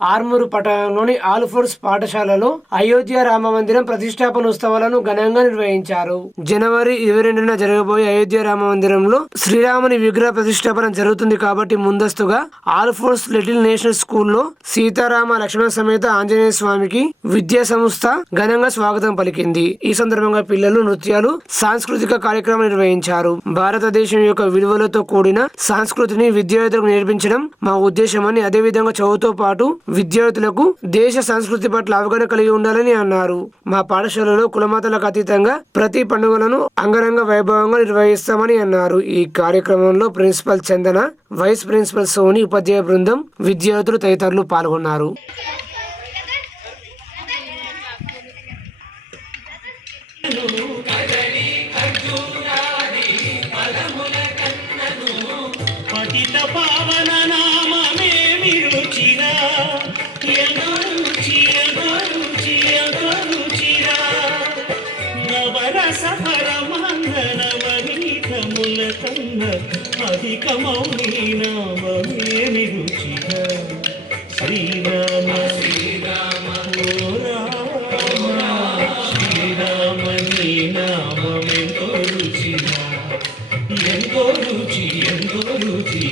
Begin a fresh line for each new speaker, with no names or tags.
ఆర్మూరు పట్టణంలోని ఆల్ఫోర్స్ పాఠశాలలో అయోధ్య రామ మందిరం ప్రతిష్టాపన ఉత్సవాలను ఘనంగా నిర్వహించారు. జనవరి ఇరవై రెండున జరగబోయే అయోధ్య రామ మందిరంలో శ్రీరాముని విగ్రహ ప్రతిష్టాపన జరుగుతుంది కాబట్టి ముందస్తుగా ఆల్ఫోర్స్ లిటిల్ నేషనల్ స్కూల్లో సీతారామ లక్ష్మణ సమేత ఆంజనేయ స్వామికి విద్యా సంస్థ ఘనంగా స్వాగతం పలికింది. ఈ సందర్భంగా పిల్లలు నృత్యాలు సాంస్కృతిక కార్యక్రమం నిర్వహించారు. భారతదేశం యొక్క విలువలతో కూడిన సంస్కృతిని విద్యార్థులకు నేర్పించడం మా ఉద్దేశమని అదేవిధంగా చదువుతో పాటు విద్యార్థులకు దేశ సంస్కృతి పట్ల అవగాహన కలిగి ఉండాలని అన్నారు. మా పాఠశాలలో కులమతాలకు అతీతంగా ప్రతి పండుగలను అంగరంగ వైభవంగా నిర్వహిస్తామని అన్నారు. ఈ కార్యక్రమంలో principal Chandana vice principal Soni ఉపాధ్యాయ బృందం విద్యార్థులు తదితరులు పాల్గొన్నారు.
పతిత పావన పరమాంగనవనీతముల కన్న అధికమౌని నామమే నిరుచిగా శ్రీరామ శ్రీరామ ఓ రామ శ్రీరామ నీ నామమెంతో రుచిగా. ఎంతో రుచి ఎంతో రుచి.